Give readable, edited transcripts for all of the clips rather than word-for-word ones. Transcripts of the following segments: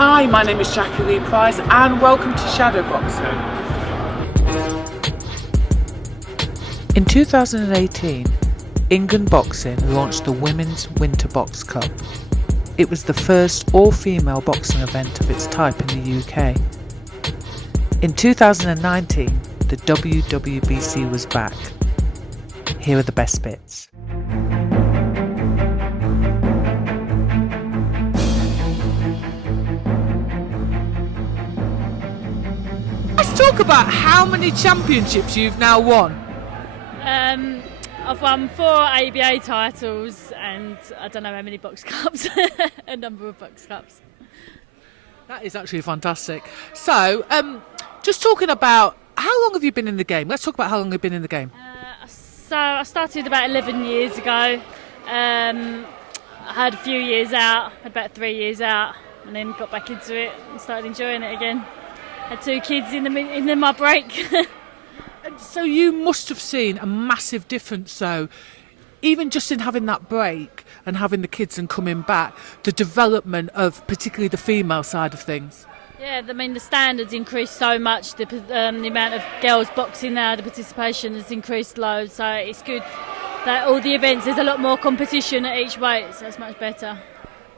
Hi, my name is Jackie Lee Price and welcome to Shadowboxruk. In 2018, England Boxing launched the Women's Winter Box Cup. It was the first all-female boxing event of its type in the UK. In 2019, the WWBC was back. Here are the best bits. Let's talk about how many championships you've now won. I've won 4 ABA titles and I don't know how many box cups, a number of box cups. That is actually fantastic. So, just talking about, how long have you been in the game? Let's talk about how long you've been in the game. So I started about 11 years ago. I had a few years out, had about 3 years out, and then got back into it and started enjoying it again. Had 2 kids in my break. So you must have seen a massive difference, though, even just in having that break and having the kids and coming back, the development of particularly the female side of things. Yeah, I mean the standards increased so much. The amount of girls boxing now, the participation has increased loads. So it's good that all the events, there's a lot more competition at each weight, so it's much better.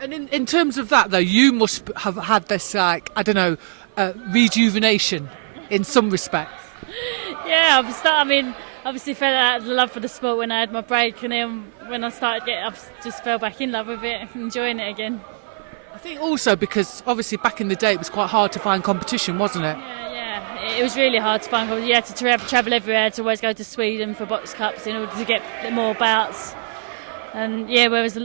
And in terms of that, though, you must have had this, rejuvenation in some respects. Yeah, obviously fell out of the love for the sport when I had my break, and then when I started I just fell back in love with it, enjoying it again. I think also because obviously back in the day it was quite hard to find competition, wasn't it? Yeah. It was really hard to find competition. You had to travel everywhere, to always go to Sweden for box cups in order to get more bouts. And yeah, whereas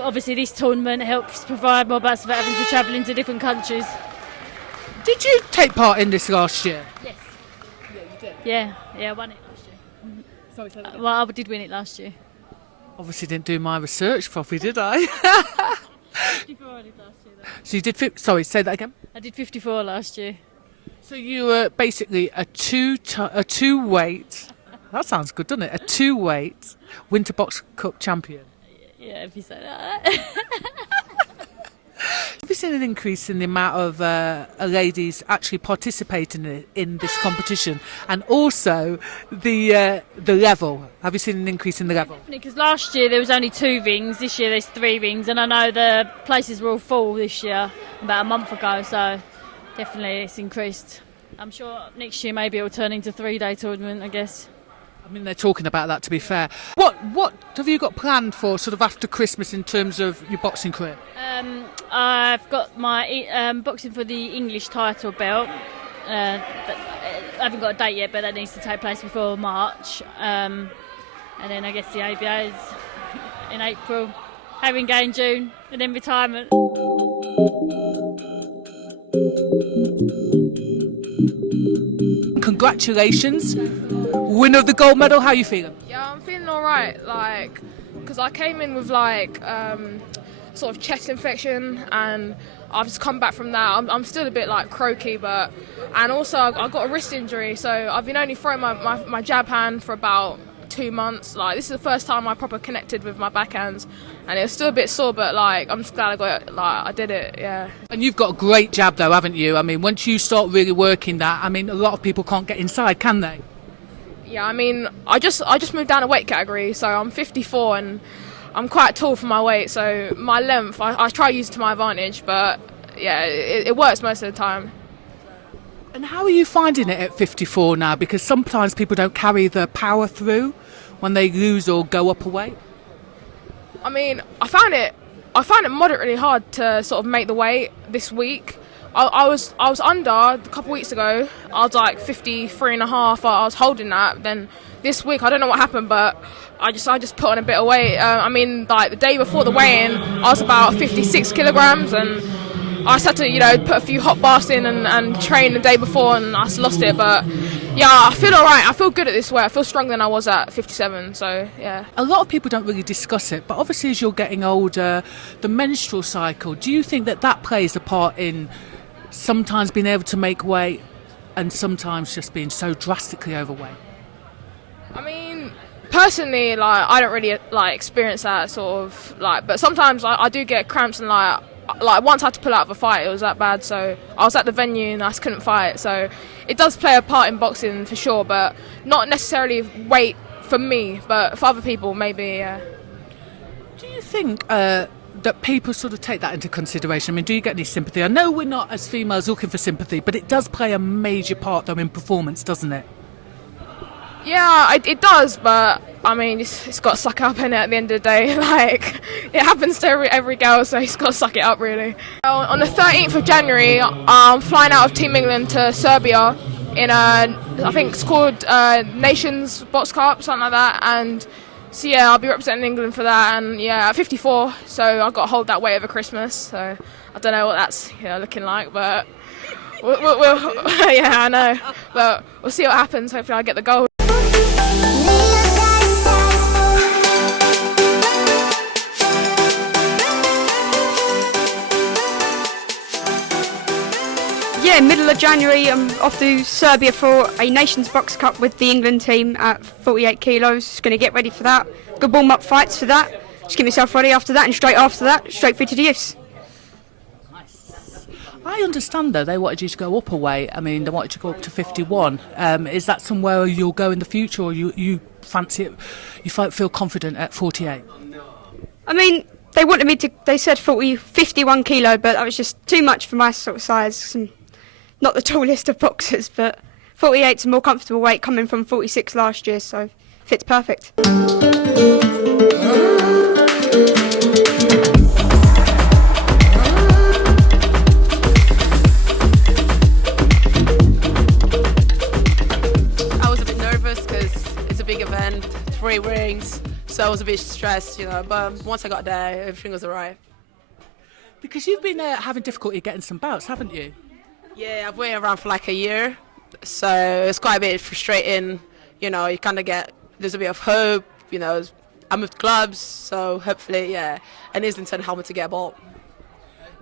obviously this tournament helps provide more bouts without having to travel into different countries. Did you take part in this last year? Yes. Yeah, you did. Yeah, I won it last year. Sorry, say that again. Well, I did win it last year. Obviously didn't do my research properly, did I? 54 I did last year, though. So you did, sorry, say that again? I did 54 last year. So you were basically a two-weight, that sounds good, doesn't it? A two-weight Winter Box Cup champion. Yeah, if you say that. Have you seen an increase in the amount of ladies actually participating in this competition, and also the level? Have you seen an increase in the level? Definitely, because last year there was only 2 rings. This year there's 3 rings, and I know the places were all full this year about a month ago. So definitely it's increased. I'm sure next year maybe it'll turn into a 3-day tournament, I guess. I mean, they're talking about that, to be fair. What have you got planned for sort of after Christmas in terms of your boxing career? I've got my boxing for the English title belt. I haven't got a date yet, but that needs to take place before March. And then I guess the ABA is in April, Haringey in June, and then retirement. Congratulations, winner of the gold medal. How are you feeling? Yeah, I'm feeling alright, because I came in with sort of chest infection, and I've just come back from that. I'm still a bit croaky, and also I got a wrist injury, so I've been only throwing my jab hand for about 2 months. This is the first time I proper connected with my backhands, and it was still a bit sore, but I'm just glad I got it. I did it, yeah. And you've got a great jab though, haven't you? I mean, once you start really working that, I mean, a lot of people can't get inside, can they? Yeah, I mean, I just moved down a weight category, so I'm 54 and I'm quite tall for my weight, so my length, I try to use it to my advantage, but yeah, it works most of the time. And how are you finding it at 54 now? Because sometimes people don't carry the power through when they lose or go up a weight. I mean, I found it moderately hard to sort of make the weight this week. I was under a couple of weeks ago. I was 53 and a half. I was holding that. Then this week, I don't know what happened, but I just put on a bit of weight. The day before the weigh-in, I was about 56 kilograms, and I just had to, put a few hot baths in and train the day before, and I just lost it. But yeah, I feel all right. I feel good at this weight. I feel stronger than I was at 57. So yeah. A lot of people don't really discuss it, but obviously as you're getting older, the menstrual cycle. Do you think that plays a part in sometimes being able to make weight, and sometimes just being so drastically overweight? I mean, personally, I don't really experience that sort of but sometimes I do get cramps and like once I had to pull out of a fight, it was that bad. So I was at the venue and I just couldn't fight. So it does play a part in boxing for sure, but not necessarily weight for me, but for other people maybe. Yeah. Do you think that people sort of take that into consideration? I mean, do you get any sympathy? I know we're not as females looking for sympathy, but it does play a major part though in performance, doesn't it? Yeah, it does, but I mean, it's got to suck up in it at the end of the day. Like, it happens to every girl, so it's got to suck it up, really. On the 13th of January, I'm flying out of Team England to Serbia in I think it's called Nations Box Cup, something like that. And so yeah, I'll be representing England for that. And yeah, at 54, so I've got to hold that weight over Christmas. So I don't know what that's looking like, but we'll yeah, I know. But we'll see what happens. Hopefully, I'll get the gold. Yeah, middle of January, I'm off to Serbia for a Nations Box Cup with the England team at 48 kilos. Just going to get ready for that. Good warm-up fights for that. Just get myself ready after that, and straight after that, straight through to the youths. I understand though they wanted you to go up a weight. I mean, they wanted you to go up to 51. Is that somewhere you'll go in the future, or you fancy it? You feel confident at 48? I mean, they wanted me to. They said 51 kilo, but that was just too much for my sort of size. Not the tallest of boxers, but 48's a more comfortable weight, coming from 46 last year, so fits perfect. Big event, 3 rings, so I was a bit stressed, but once I got there, everything was alright. Because you've been having difficulty getting some bouts, haven't you? Yeah, I've waited around for like a year, so it's quite a bit frustrating. You kind of there's a bit of hope. I moved clubs, so hopefully, and Islington helped me to get a ball.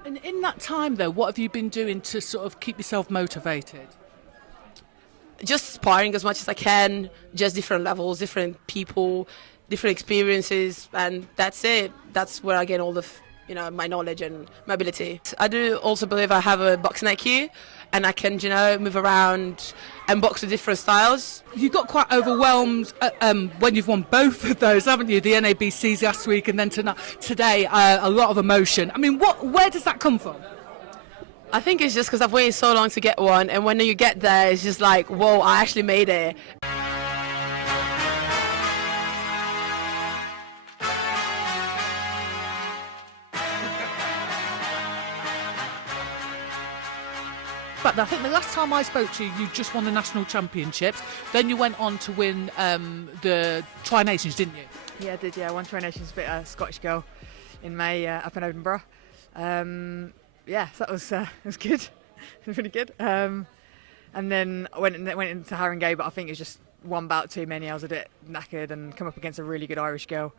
And in that time though, what have you been doing to sort of keep yourself motivated? Just sparring as much as I can, just different levels, different people, different experiences, and that's it. That's where I get all the my knowledge and my ability. I do also believe I have a boxing IQ, and I can move around and box with different styles. You got quite overwhelmed when you've won both of those, haven't you? The NABCs last week, and then today a lot of emotion. I mean, where does that come from? I think it's just because I've waited so long to get one, and when you get there, it's just like, whoa, I actually made it. But I think the last time I spoke to you, you just won the national championships. Then you went on to win the TriNations, didn't you? Yeah, I did. Yeah, I won TriNations, bit a Scottish girl in May up in Edinburgh. Yeah, so that was good. It was really good. And then I went into Haringey, but I think it was just one bout too many. I was a bit knackered and come up against a really good Irish girl.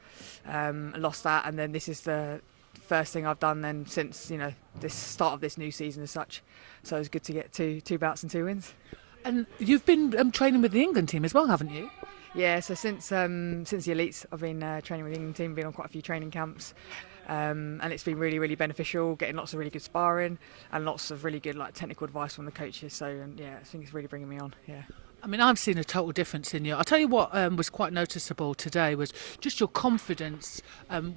And lost that, and then this is the first thing I've done then since this start of this new season as such. So it was good to get two bouts and 2 wins. And you've been training with the England team as well, haven't you? Yeah, so since the elites, I've been training with the England team, been on quite a few training camps. And it's been really, really beneficial, getting lots of really good sparring and lots of really good technical advice from the coaches. So yeah, I think it's really bringing me on. Yeah. I mean, I've seen a total difference in you. I'll tell you what was quite noticeable today was just your confidence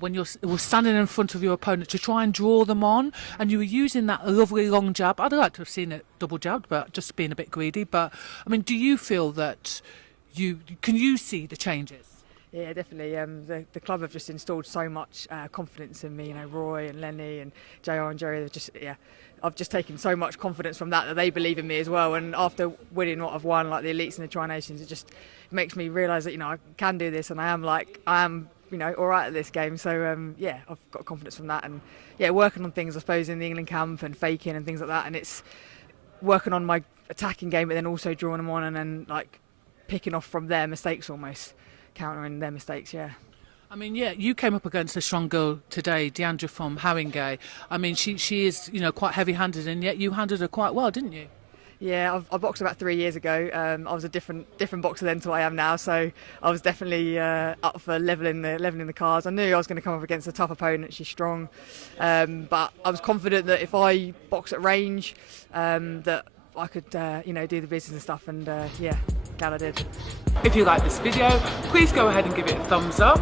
when you were standing in front of your opponent to try and draw them on, and you were using that lovely long jab. I'd like to have seen it double jabbed, but just being a bit greedy. But I mean, do you feel that can you see the changes? Yeah, definitely. The club have just installed so much confidence in me. Roy and Lenny and JR and Jerry. I've just taken so much confidence from that they believe in me as well. And after winning what I've won, like the elites and the TriNations, it just makes me realise that I can do this, and I am all right at this game. So yeah, I've got confidence from that, and yeah, working on things I suppose in the England camp and faking and things like that. And it's working on my attacking game, but then also drawing them on and then picking off from their mistakes almost. Countering their mistakes, yeah. I mean, yeah, you came up against a strong girl today, Deandra from Haringey. I mean, she is, quite heavy-handed, and yet you handled her quite well, didn't you? Yeah, I boxed about 3 years ago. I was a different boxer then to what I am now, so I was definitely up for leveling the cards. I knew I was going to come up against a tough opponent. She's strong, but I was confident that if I box at range, that I could, do the business and stuff. And glad I did. If you like this video, please go ahead and give it a thumbs up.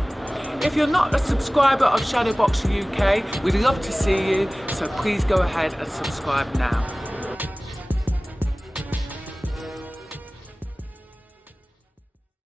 If you're not a subscriber of Shadowboxruk UK, we'd love to see you, so please go ahead and subscribe now.